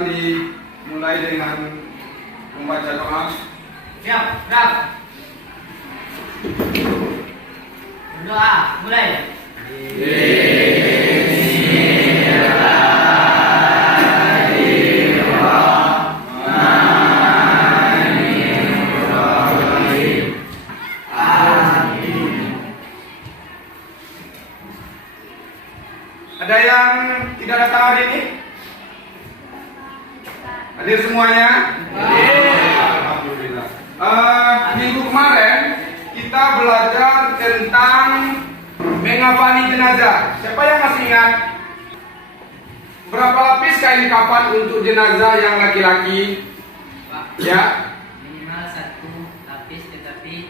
silakan dimulai dengan membaca doa. Siap, gerak. Berdoa, mulai. Ada yang tidak datang hari ini? Hadir semuanya? Alhamdulillah. Minggu kemarin kita belajar tentang mengafani jenazah. Siapa yang masih ingat? Berapa lapis kain kafan untuk jenazah yang laki-laki? Pak, Ya. minimal 1 lapis, tetapi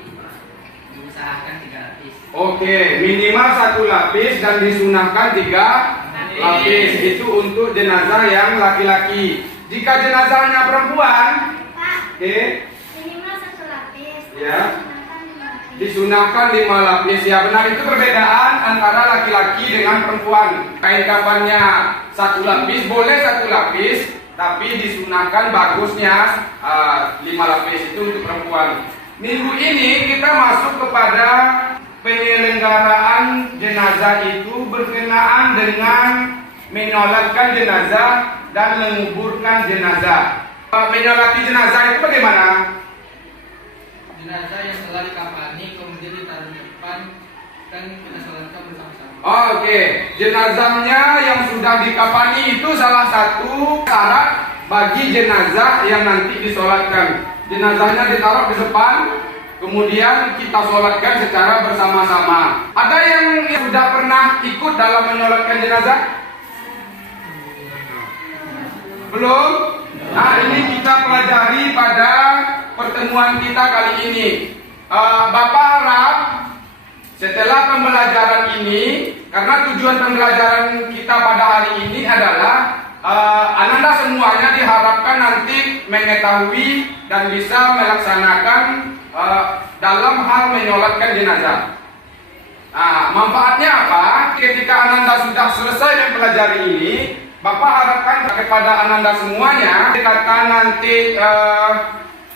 diusahakan 3 lapis. Oke, minimal 1 lapis dan disunahkan 3 lapis. Itu untuk jenazah yang laki-laki. Jika jenazahnya perempuan, oke, Minimal 1 lapis. Ya. Disunahkan 5 lapis. disunahkan 5 lapis. Ya benar, itu perbedaan antara laki-laki dengan perempuan. Kain kafannya 1 lapis, boleh 1 lapis, tapi disunahkan bagusnya 5 lapis, itu untuk perempuan. Minggu ini kita masuk kepada penyelenggaraan jenazah itu berkenaan dengan menyolatkan jenazah dan menguburkan jenazah. Menyolati jenazah itu bagaimana? Jenazah yang telah dikafani kemudian ditaruh di depan dan kita salatkan bersama-sama. Oke, jenazahnya yang sudah dikafani itu salah satu syarat bagi jenazah yang nanti disolatkan. Jenazahnya ditaruh di depan, kemudian kita solatkan secara bersama-sama. Ada yang sudah pernah ikut dalam menyolatkan jenazah? Belum? Nah, ini kita pelajari pada pertemuan kita kali ini. Bapak harap setelah pembelajaran ini, karena tujuan pembelajaran kita pada hari ini adalah Ananda semuanya diharapkan nanti mengetahui dan bisa melaksanakan dalam hal menyolatkan jenazah. Nah, manfaatnya apa? Ketika Ananda sudah selesai mempelajari ini, Bapak harapkan kepada Ananda semuanya, ketika nanti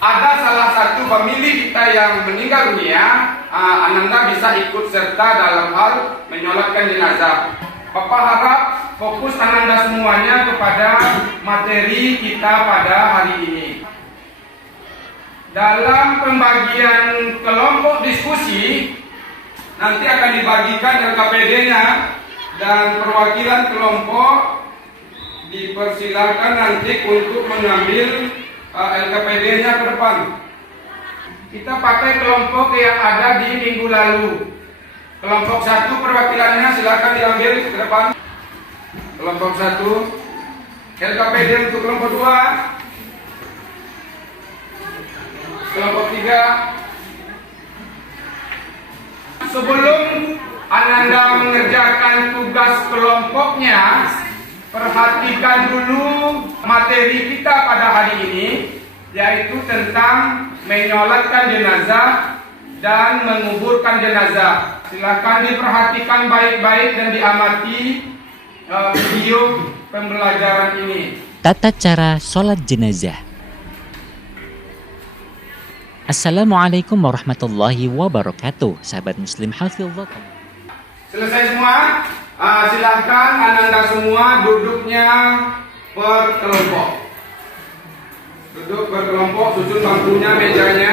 ada salah satu famili kita yang meninggal dunia, Ananda bisa ikut serta dalam hal menyolatkan jenazah. Bapak harap fokus Ananda semuanya kepada materi kita pada hari ini. Dalam pembagian kelompok diskusi, nanti akan dibagikan LKPD-nya dan perwakilan kelompok dipersilakan nanti untuk mengambil LKPD-nya ke depan. Kita pakai kelompok yang ada di minggu lalu. Kelompok 1 perwakilannya silakan diambil ke depan. Kelompok 1. LKPD untuk kelompok 2. Kelompok 3. Sebelum Ananda mengerjakan tugas kelompoknya, perhatikan dulu materi kita pada hari ini, yaitu tentang menyolatkan jenazah dan menguburkan jenazah. Silakan diperhatikan baik-baik dan diamati video pembelajaran ini. Tata cara sholat jenazah. Assalamualaikum warahmatullahi wabarakatuh. Sahabat muslim hafizallah. Selesai semua? Silahkan Ananda semua duduknya per kelompok. Duduk per kelompok, susun bangkunya, mejanya.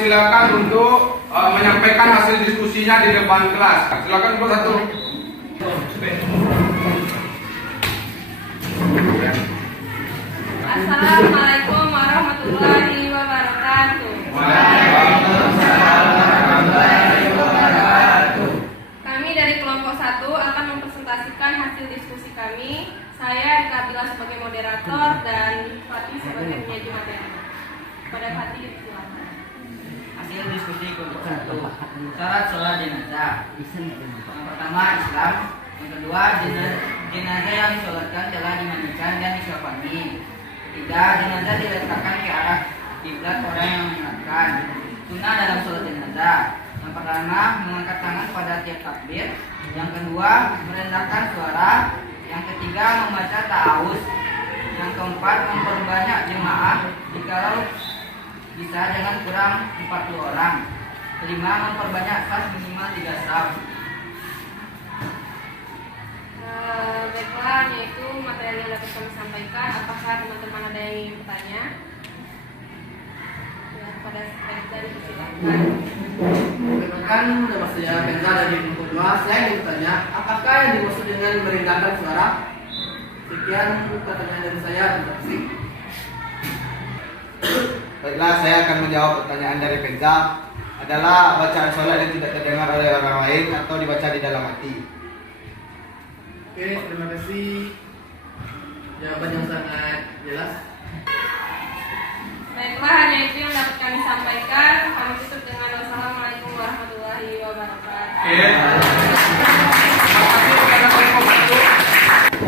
Silakan untuk menyampaikan hasil diskusinya di depan kelas. Silakan kelompok 1. Assalamualaikum warahmatullahi wabarakatuh. Waalaikumsalam warahmatullahi wabarakatuh. Kami dari kelompok 1 akan mempresentasikan hasil diskusi kami. Saya Kabila sebagai moderator dan Fatih sebagai penyaji materi. Pada Fatih, silakan. hasil diskusi kelompok 1. Syarat sholat jenazah. Yang pertama Islam, yang kedua jenazah yang disolatkan telah dimandikan dan disyafani. Ketiga, jenazah diletakkan ke arah kiblat orang yang menyolatkan. Sunnah dalam sholat jenazah. Yang pertama, mengangkat tangan pada tiap takbir. Yang kedua, merendahkan suara. Yang ketiga, membaca ta'awuz. Yang keempat, memperbanyak jemaah jikalau bisa jangan kurang 40 orang. Kelima, memperbanyak saf minimal 3 saf. Baiklah, yaitu materi yang dapat kami sampaikan. Apakah teman-teman ada yang ingin bertanya? Ya, kepada Sekda dipersilakan. Perkenalkan, nama saya Benza dari kelompok 2. Saya ingin bertanya, apakah yang dimaksud dengan merendahkan suara? Sekian pertanyaan dari saya. Terima kasih. Baiklah, saya akan menjawab pertanyaan dari Benza. Adalah bacaan sholat yang tidak terdengar oleh orang lain atau dibaca di dalam hati. Oke, terima kasih. Jawaban yang sangat jelas. Baiklah, hanya itu yang dapat kami sampaikan. Kami tutup dengan wassalamualaikum warahmatullahi wabarakatuh. Oke. Terima kasih kepada kelompok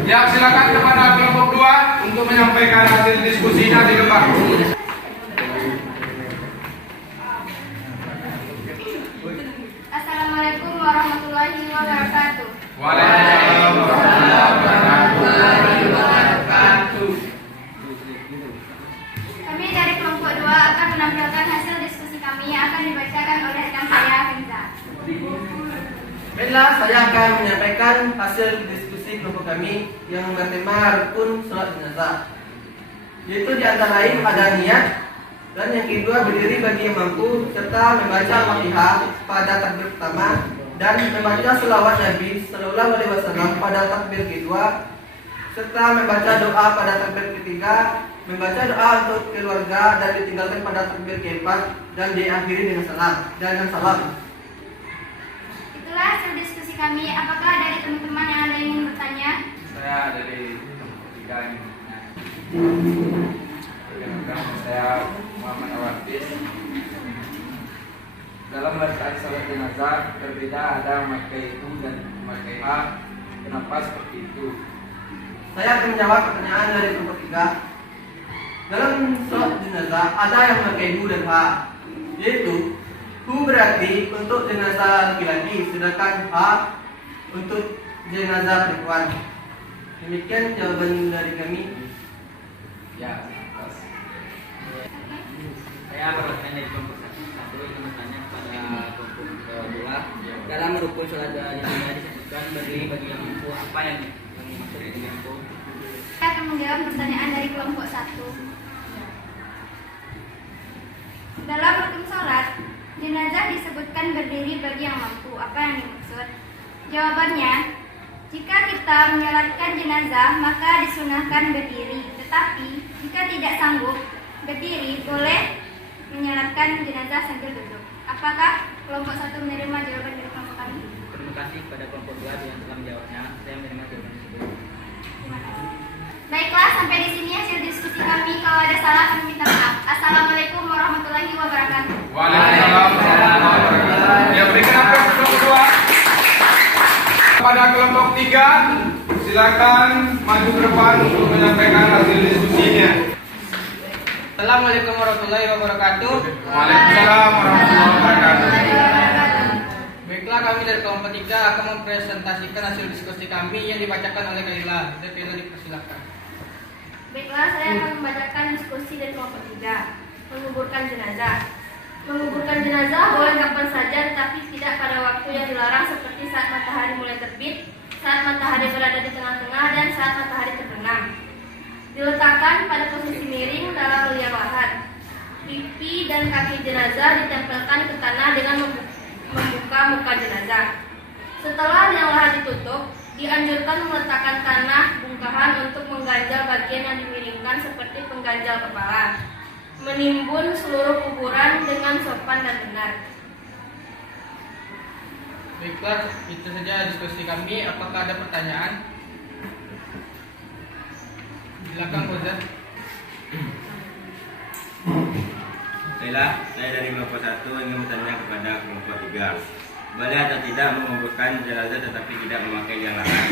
1. Ya, silakan kepada kelompok 2 untuk menyampaikan hasil diskusinya di depan. Assalamualaikum warahmatullahi wabarakatuh. Waalaikumsalam warahmatullahi wabarakatuh. Kami dari kelompok 2 akan menampilkan hasil diskusi kami yang akan dibacakan oleh rekan saya, Kenza. Baiklah, saya akan menyampaikan hasil diskusi kelompok kami yang bertema rukun sholat jenazah. Yaitu di antara lain ada niat, dan yang kedua berdiri bagi yang mampu, serta membaca Al-Fatihah pada takbir pertama dan membaca selawat Nabi Sallallahu Alaihi Wasallam pada takbir kedua, serta membaca doa pada takbir ketiga, membaca doa untuk keluarga dan ditinggalkan pada takbir keempat dan diakhiri dengan salam. Itulah hasil diskusi kami. Apakah dari teman-teman yang ada yang ingin bertanya? Saya dari kelompok 3 ini. Perkenalkan, saya Muhammad Awatis. Dalam bacaan salat jenazah berbeda, ada memakai itu dan memakai ha. Kenapa seperti itu? Saya akan menjawab pertanyaan dari kelompok 3. Dalam sholat jenazah ada yang memakai hu dan ha, yaitu hu berarti untuk jenazah laki-laki, sedangkan ha untuk jenazah perempuan. Demikian jawaban dari kami. Ya, atas. Saya perwakilan dari kelompok 1 ingin bertanya kepada kelompok 2. Dalam rukun sholat jenazah disebutkan berdiri bagi yang mampu. Apa yang dimaksud dengan mampu? Saya akan menjawab pertanyaan dari kelompok 1. Dalam rukun sholat jenazah disebutkan berdiri bagi yang mampu. Apa yang dimaksud? Jawabannya, jika kita menyolatkan jenazah maka disunahkan berdiri. Tetapi jika tidak sanggup berdiri, boleh menyolatkan jenazah sambil duduk. Apakah kelompok 1 menerima jawaban dari kelompok kami? Terima kasih kepada kelompok 2 yang telah menjawabnya. Saya menerima jawaban tersebut. Terima kasih. Baiklah, sampai di sini hasil diskusi kami. Kalau ada salah kami minta maaf. Assalamualaikum warahmatullahi wabarakatuh. Waalaikumsalam warahmatullahi wabarakatuh. Ya, berikan aplaus kelompok 2. Kepada kelompok 3, silakan maju ke depan untuk menyampaikan hasil diskusinya. Assalamualaikum warahmatullahi wabarakatuh. Waalaikumsalam warahmatullahi wabarakatuh. Baiklah, kami dari kelompok 3 akan mempresentasikan hasil diskusi kami yang dibacakan oleh Kaila. Kaila dipersilakan. Baiklah, saya akan membacakan diskusi dari kelompok 3. Menguburkan jenazah. Menguburkan jenazah boleh kapan saja, tetapi tidak pada waktu yang dilarang seperti saat matahari mulai terbit, saat matahari berada di tengah-tengah, dan saat matahari terbenam. Diletakkan pada posisi miring dalam liang lahat. Pipi dan kaki jenazah ditempelkan ke tanah dengan membuka muka jenazah. Setelah liang lahat ditutup, dianjurkan meletakkan tanah bongkahan untuk mengganjal bagian yang dimiringkan seperti pengganjal kepala. Menimbun seluruh kuburan dengan sopan dan benar. Baiklah, itu saja diskusi kami. Apakah ada pertanyaan? Silakan, Fauzan. Baiklah, saya dari kelompok 1 1 ingin bertanya kepada kelompok 3. Boleh atau tidak menguburkan jenazah tetapi tidak memakai liang lahat?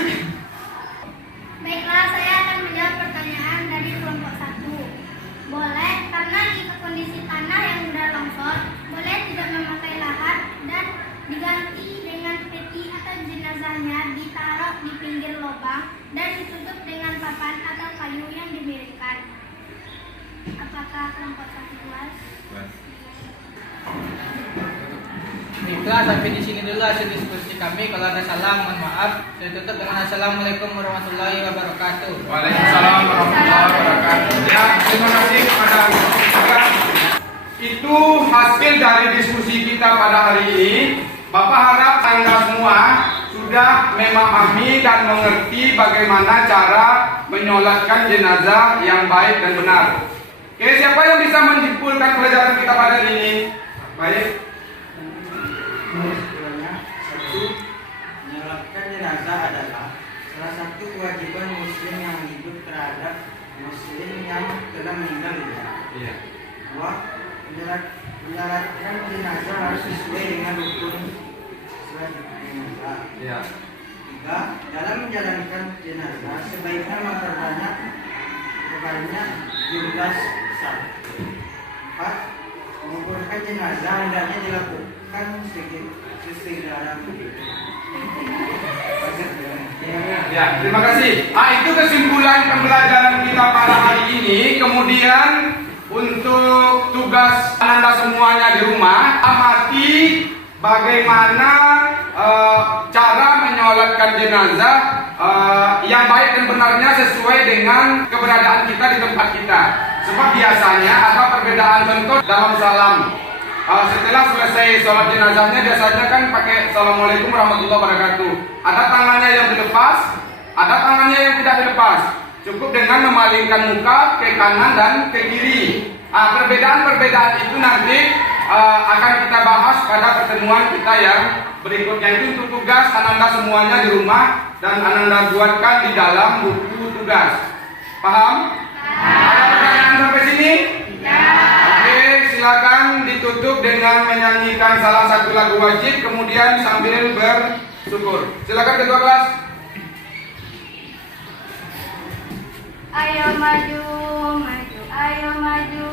Baiklah, saya akan menjawab pertanyaan dari kelompok 1. Boleh, karena jika kondisi tanah yang sudah longsor, boleh tidak memakai lahat dan diganti dengan peti atau jenazahnya ditaruh di pinggir lubang dan ditutup dengan papan atau kayu yang dimiringkan. Apakah kelompok 1 puas? Baiklah, sampai di sini dulu hasil diskusi kami. Kalau ada salah, mohon maaf. Saya tutup dengan Assalamualaikum warahmatullahi wabarakatuh. Waalaikumsalam warahmatullahi wabarakatuh. Ya, terima kasih kepada kita. Itu hasil dari diskusi kita pada hari ini. Bapak harap Anda semua sudah memahami dan mengerti bagaimana cara menyolatkan jenazah yang baik dan benar. Oke, siapa yang bisa menyimpulkan pelajaran kita pada hari ini? Baik. Satu, menyolatkan jenazah adalah salah satu kewajiban muslim yang hidup terhadap muslim yang telah meninggal dunia. Iya. Dua, menyolatkan jenazah harus sesuai dengan rukun sholat jenazah. Iya. Tiga, dalam menjalankan jenazah sebaiknya memperbanyak jumlah besar. Empat, menguburkan jenazah hendaknya dilakukan segera mungkin. Ya, terima kasih. Itu kesimpulan pembelajaran kita pada hari ini. Kemudian untuk tugas Anda semuanya di rumah, amati bagaimana cara menyolatkan jenazah yang baik dan benarnya sesuai dengan keberadaan kita di tempat kita. Sebab biasanya ada perbedaan bentuk dalam salam. Setelah selesai sholat jenazahnya biasanya kan pakai Assalamualaikum warahmatullahi wabarakatuh. Ada tangannya yang dilepas, ada tangannya yang tidak dilepas. Cukup dengan memalingkan muka ke kanan dan ke kiri. Perbedaan-perbedaan itu nanti akan kita bahas pada pertemuan kita yang berikutnya. Itu untuk tugas Ananda semuanya di rumah dan Ananda buatkan di dalam buku tugas. Paham? Ada pertanyaan sampai sini? Oke, silakan ditutup dengan menyanyikan salah satu lagu wajib kemudian sambil bersyukur. Silakan ketua kelas. Ayo maju, maju, ayo maju.